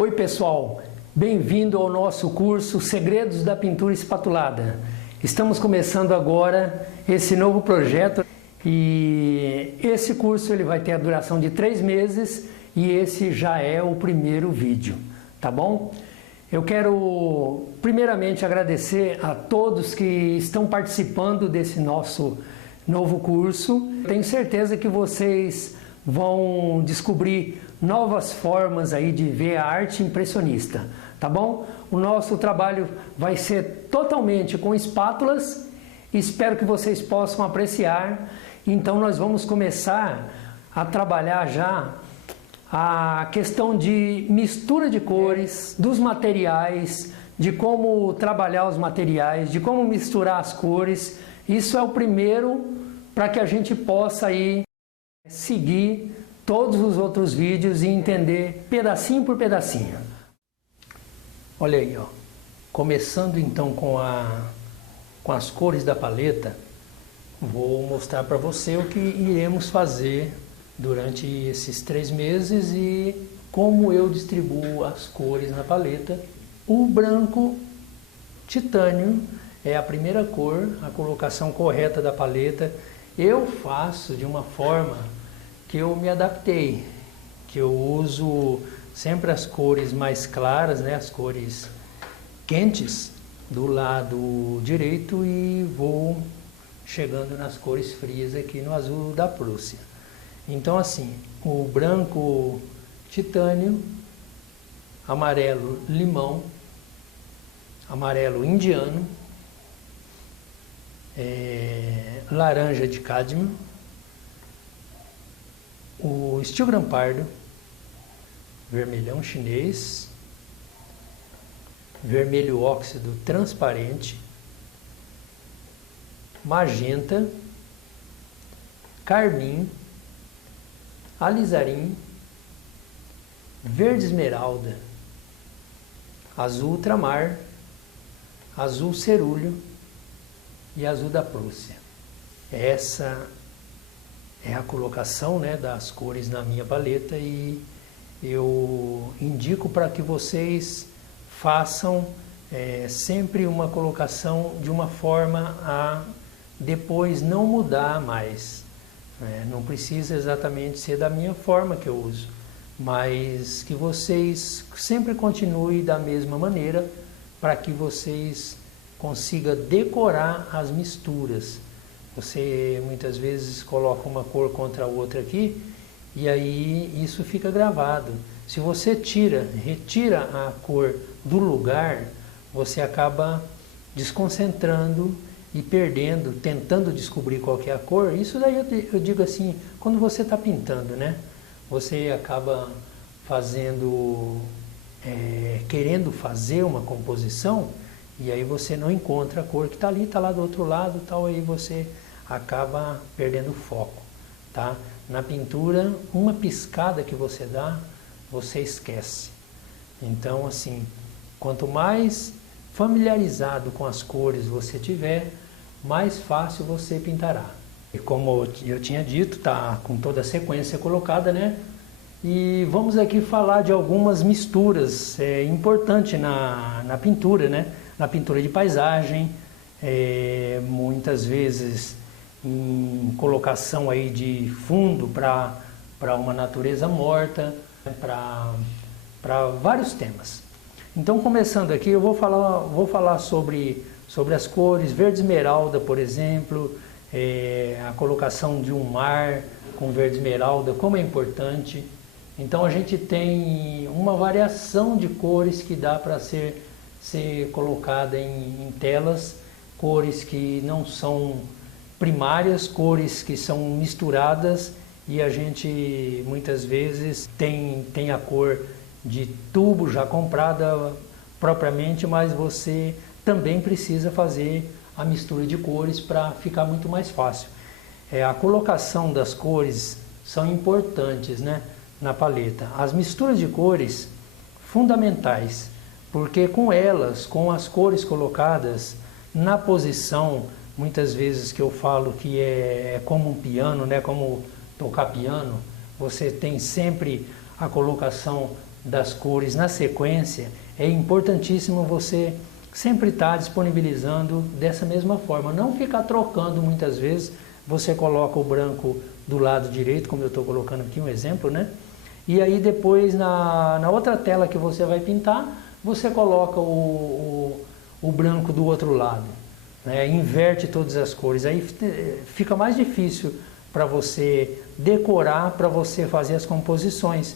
Oi pessoal, bem-vindo ao nosso curso Segredos da Pintura Espatulada. Estamos começando agora esse novo projeto e esse curso ele vai ter a duração de 3 meses e esse já é o primeiro vídeo, tá bom? Eu quero primeiramente agradecer a todos que estão participando desse nosso novo curso. Tenho certeza que vocês vão descobrir novas formas aí de ver a arte impressionista, tá bom? O nosso trabalho vai ser totalmente com espátulas, espero que vocês possam apreciar. Então nós vamos começar a trabalhar já a questão de mistura de cores, dos materiais, de como trabalhar os materiais, de como misturar as cores. Isso é o primeiro para que a gente possa aí seguir todos os outros vídeos e entender pedacinho por pedacinho. Olha aí, ó. Começando então com as cores da paleta, vou mostrar para você o que iremos fazer durante esses 3 meses e como eu distribuo as cores na paleta. O branco titânio é a primeira cor, a colocação correta da paleta. Eu faço de uma forma que eu me adaptei, que eu uso sempre as cores mais claras, né, as cores quentes do lado direito e vou chegando nas cores frias aqui no azul da Prússia. Então assim, o branco titânio, amarelo limão, amarelo indiano, laranja de cádmio, o steel gran pardo, vermelhão chinês, vermelho óxido transparente, magenta, carmim, alizarim, verde esmeralda, azul ultramar, azul cerúleo e azul da Prússia. Essa é a colocação, né, das cores na minha paleta e eu indico para que vocês façam sempre uma colocação de uma forma a depois não mudar mais. Não precisa exatamente ser da minha forma que eu uso, mas que vocês sempre continuem da mesma maneira para que vocês consigam decorar as misturas. Você muitas vezes coloca uma cor contra a outra aqui e aí isso fica gravado. Se você retira a cor do lugar, você acaba desconcentrando e perdendo, tentando descobrir qual que é a cor. Isso daí eu digo assim, quando você está pintando, né? Você acaba fazendo, querendo fazer uma composição e aí você não encontra a cor que está ali, está lá do outro lado, tal, aí você acaba perdendo o foco, tá? Na pintura, uma piscada que você dá, você esquece. Então, assim, quanto mais familiarizado com as cores você tiver, mais fácil você pintará. E como eu tinha dito, tá com toda a sequência colocada, né? E vamos aqui falar de algumas misturas importantes na pintura, né? Na pintura de paisagem, muitas vezes em colocação aí de fundo para uma natureza morta, para vários temas. Então, começando aqui, eu vou falar sobre as cores verde esmeralda, por exemplo, a colocação de um mar com verde esmeralda, como é importante. Então, a gente tem uma variação de cores que dá para ser colocada em telas, cores que não são primárias, cores que são misturadas e a gente muitas vezes tem a cor de tubo já comprada propriamente, mas você também precisa fazer a mistura de cores para ficar muito mais fácil. A colocação das cores são importantes, né, na paleta. As misturas de cores fundamentais, porque com elas, com as cores colocadas na posição, muitas vezes que eu falo que é como um piano, né, como tocar piano, você tem sempre a colocação das cores na sequência, é importantíssimo você sempre estar disponibilizando dessa mesma forma. Não ficar trocando muitas vezes. Você coloca o branco do lado direito, como eu estou colocando aqui um exemplo, né? E aí depois na outra tela que você vai pintar, você coloca o branco do outro lado, né? Inverte todas as cores. Aí fica mais difícil para você decorar, para você fazer as composições.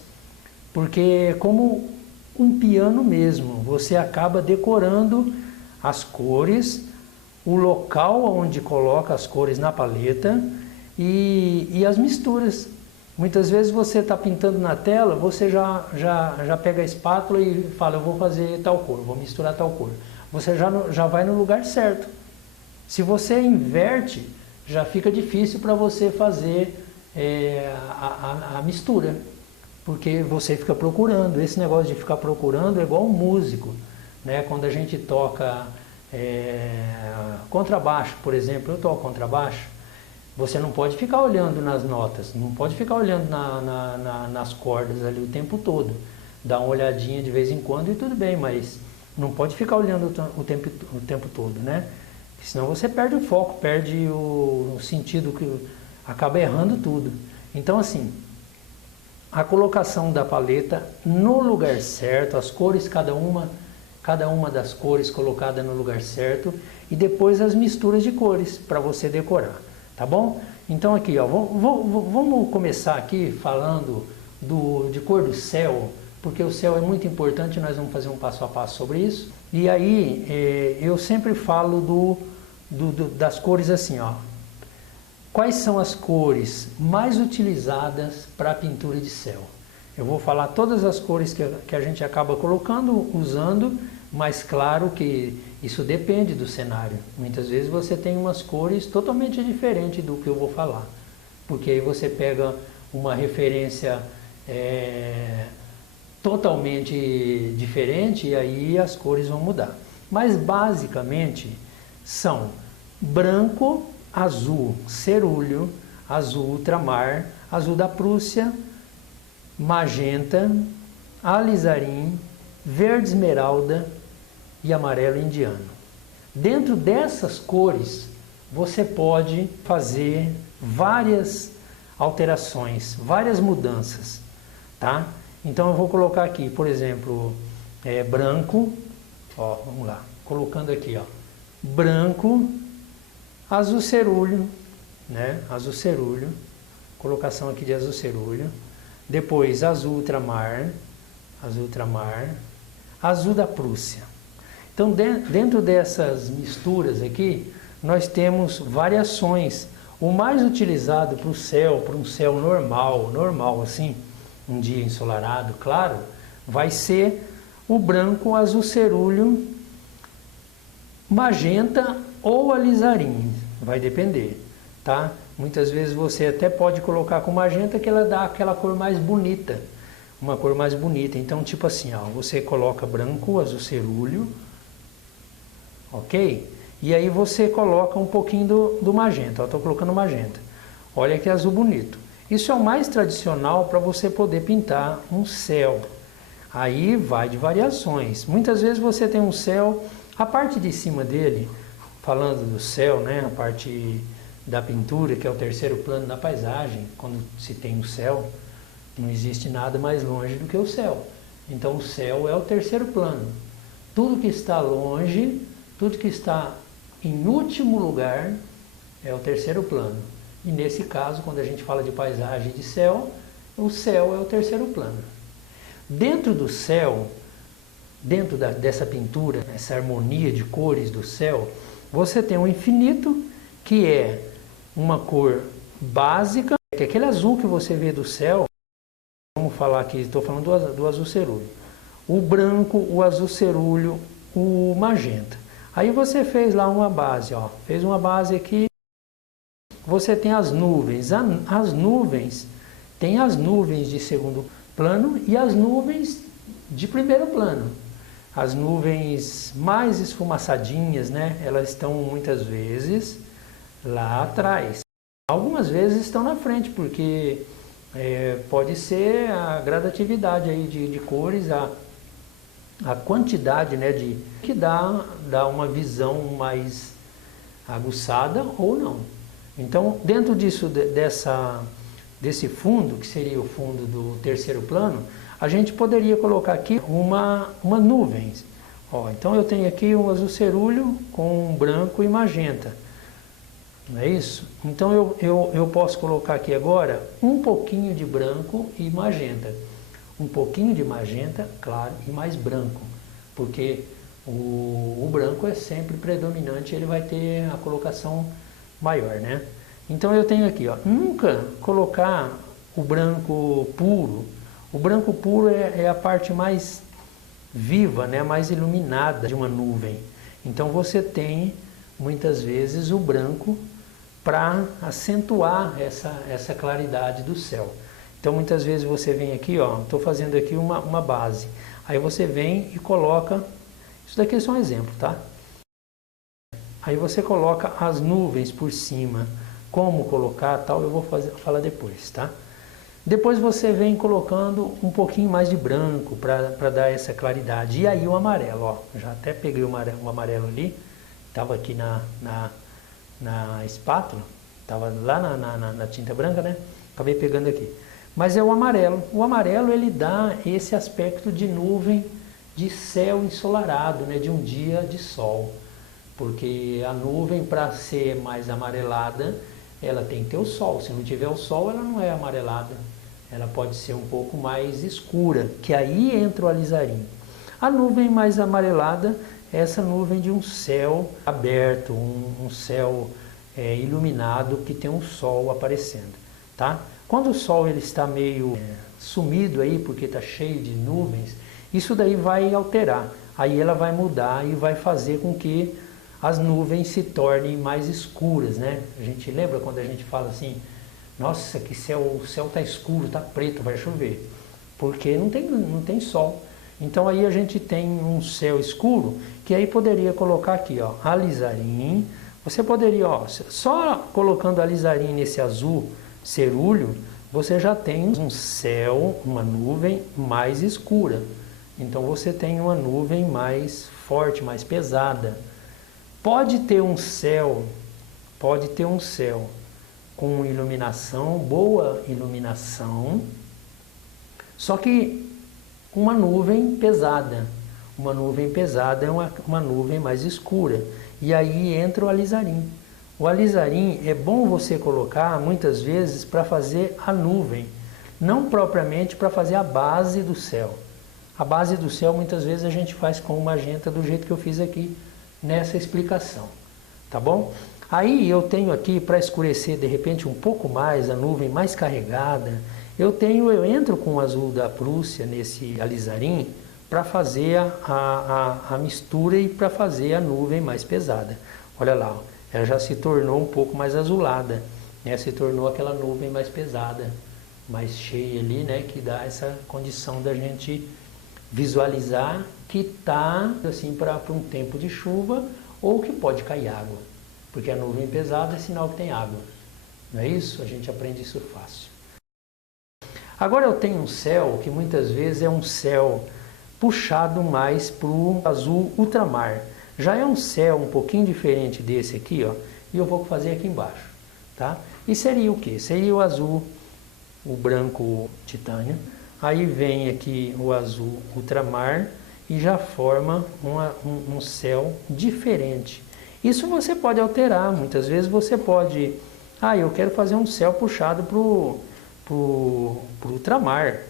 Porque como um piano mesmo, você acaba decorando as cores, o local onde coloca as cores na paleta e as misturas. Muitas vezes você está pintando na tela, você já pega a espátula e fala, eu vou fazer tal cor, vou misturar tal cor. Você já vai no lugar certo. Se você inverte, já fica difícil para você fazer a mistura. Porque você fica procurando. Esse negócio de ficar procurando é igual um músico, né? Quando a gente toca contrabaixo, por exemplo, eu toco contrabaixo, você não pode ficar olhando nas notas, não pode ficar olhando nas cordas ali o tempo todo. Dá uma olhadinha de vez em quando e tudo bem, mas não pode ficar olhando o tempo todo, né? Senão você perde o foco, perde o sentido, que acaba errando tudo. Então assim, a colocação da paleta no lugar certo, as cores, cada uma das cores colocada no lugar certo, e depois as misturas de cores para você decorar, tá bom? Então aqui, ó, vamos começar aqui falando de cor do céu, porque o céu é muito importante, nós vamos fazer um passo a passo sobre isso. E aí eu sempre falo das cores assim, ó. Quais são as cores mais utilizadas para a pintura de céu? Eu vou falar todas as cores que a gente acaba colocando, usando, mas claro que isso depende do cenário. Muitas vezes você tem umas cores totalmente diferentes do que eu vou falar, porque aí você pega uma referência totalmente diferente e aí as cores vão mudar. Mas basicamente são branco, azul cerúleo, azul ultramar, azul da Prússia, magenta, alizarim, verde esmeralda e amarelo indiano. Dentro dessas cores você pode fazer várias alterações, várias mudanças, tá? Então eu vou colocar aqui, por exemplo, branco, ó, vamos lá, colocando aqui, ó, branco, azul cerúleo, né? Azul cerúleo, colocação aqui de azul cerúleo. Depois azul ultramar, azul da Prússia. Então dentro dessas misturas aqui, nós temos variações. O mais utilizado para um céu normal assim, um dia ensolarado, claro, vai ser o branco, azul cerúleo, magenta ou alizarim, vai depender, tá? Muitas vezes você até pode colocar com magenta que ela dá aquela cor mais bonita, uma cor mais bonita. Então tipo assim, ó, você coloca branco, azul cerúleo, ok? E aí você coloca um pouquinho do magenta, ó, tô colocando magenta. Olha que azul bonito. Isso é o mais tradicional para você poder pintar um céu. Aí vai de variações. Muitas vezes você tem um céu, a parte de cima dele, falando do céu, né, a parte da pintura, que é o terceiro plano da paisagem, quando se tem o céu, não existe nada mais longe do que o céu. Então o céu é o terceiro plano. Tudo que está longe, tudo que está em último lugar, é o terceiro plano. E nesse caso, quando a gente fala de paisagem de céu, o céu é o terceiro plano. Dentro do céu, dentro dessa pintura, essa harmonia de cores do céu, você tem o infinito, que é uma cor básica, que é aquele azul que você vê do céu. Vamos falar aqui, estou falando do azul cerúleo. O branco, o azul cerúleo, o magenta. Aí você fez lá uma base, ó, fez uma base aqui. Você tem as nuvens. As nuvens, tem as nuvens de segundo plano e as nuvens de primeiro plano. As nuvens mais esfumaçadinhas, né? Elas estão muitas vezes lá atrás. Algumas vezes estão na frente, porque pode ser a gradatividade aí de cores, a quantidade, né, que dá uma visão mais aguçada ou não. Então, dentro disso, desse fundo, que seria o fundo do terceiro plano, a gente poderia colocar aqui uma nuvem. Ó, então eu tenho aqui um azul cerúleo com branco e magenta. Não é isso? Então eu posso colocar aqui agora um pouquinho de branco e magenta. Um pouquinho de magenta, claro, e mais branco. Porque o branco é sempre predominante, ele vai ter a colocação maior, né? Então eu tenho aqui, ó, nunca colocar o branco puro. O branco puro é a parte mais viva, né, mais iluminada de uma nuvem. Então você tem muitas vezes o branco para acentuar essa claridade do céu. Então muitas vezes você vem aqui, ó, estou fazendo aqui uma base. Aí você vem e coloca, isso daqui é só um exemplo, tá? Aí você coloca as nuvens por cima. Como colocar, tal, eu vou falar depois, tá? Depois você vem colocando um pouquinho mais de branco para dar essa claridade. E aí o amarelo, ó, já até peguei o amarelo ali, estava aqui na espátula, estava lá na tinta branca, né? Acabei pegando aqui. Mas é o amarelo. O amarelo ele dá esse aspecto de nuvem, de céu ensolarado, né? De um dia de sol. Porque a nuvem, para ser mais amarelada, ela tem que ter o sol. Se não tiver o sol, ela não é amarelada. Ela pode ser um pouco mais escura, que aí entra o alizarim. A nuvem mais amarelada é essa nuvem de um céu aberto, um céu iluminado que tem um sol aparecendo, tá? Quando o sol ele está meio sumido aí, porque está cheio de nuvens, isso daí vai alterar. Aí ela vai mudar e vai fazer com que as nuvens se tornem mais escuras, né? A gente lembra quando a gente fala assim, nossa, que o céu está escuro, está preto, vai chover. Porque não tem sol. Então aí a gente tem um céu escuro, que aí poderia colocar aqui, ó, alizarim. Você poderia, ó, só colocando alizarim nesse azul cerúleo, você já tem um céu, uma nuvem mais escura. Então você tem uma nuvem mais forte, mais pesada. Pode ter um céu com iluminação, boa iluminação, só que uma nuvem pesada. Uma nuvem pesada é uma nuvem mais escura. E aí entra o alizarim. O alizarim é bom você colocar muitas vezes para fazer a nuvem, não propriamente para fazer a base do céu. A base do céu muitas vezes a gente faz com o magenta do jeito que eu fiz aqui nessa explicação, tá bom? Aí eu tenho aqui, para escurecer de repente um pouco mais, a nuvem mais carregada, eu entro com o azul da Prússia nesse alizarim para fazer a mistura e para fazer a nuvem mais pesada. Olha lá, ó, ela já se tornou um pouco mais azulada, né? Se tornou aquela nuvem mais pesada, mais cheia ali, né? Que dá essa condição da gente visualizar que está assim para um tempo de chuva ou que pode cair água. Porque a nuvem pesada é sinal que tem água. Não é isso? A gente aprende isso fácil. Agora eu tenho um céu que muitas vezes é um céu puxado mais para o azul ultramar. Já é um céu um pouquinho diferente desse aqui, ó, e eu vou fazer aqui embaixo, tá? E seria o que? Seria o azul, o branco titânio, aí vem aqui o azul ultramar e já forma um céu diferente. Isso você pode alterar, muitas vezes você pode, eu quero fazer um céu puxado para o ultramar.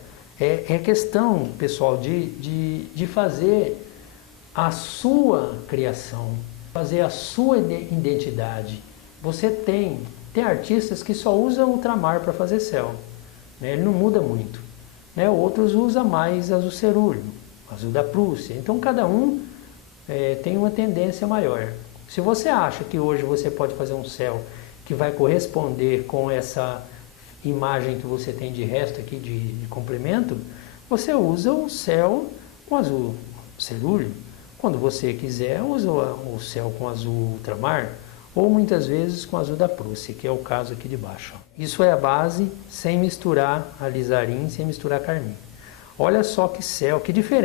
É questão, pessoal, de fazer a sua criação, fazer a sua identidade. Você tem artistas que só usam ultramar para fazer céu, né? Ele não muda muito, né? Outros usam mais azul cerúleo, azul da Prússia. Então cada um tem uma tendência maior. Se você acha que hoje você pode fazer um céu que vai corresponder com essa imagem que você tem de resto aqui de complemento, você usa o céu com azul cerúleo. Quando você quiser, usa o céu com azul ultramar, ou muitas vezes com azul da Prússia, que é o caso aqui de baixo. Isso é a base sem misturar alizarim, sem misturar carmim. Olha só que céu, que diferença!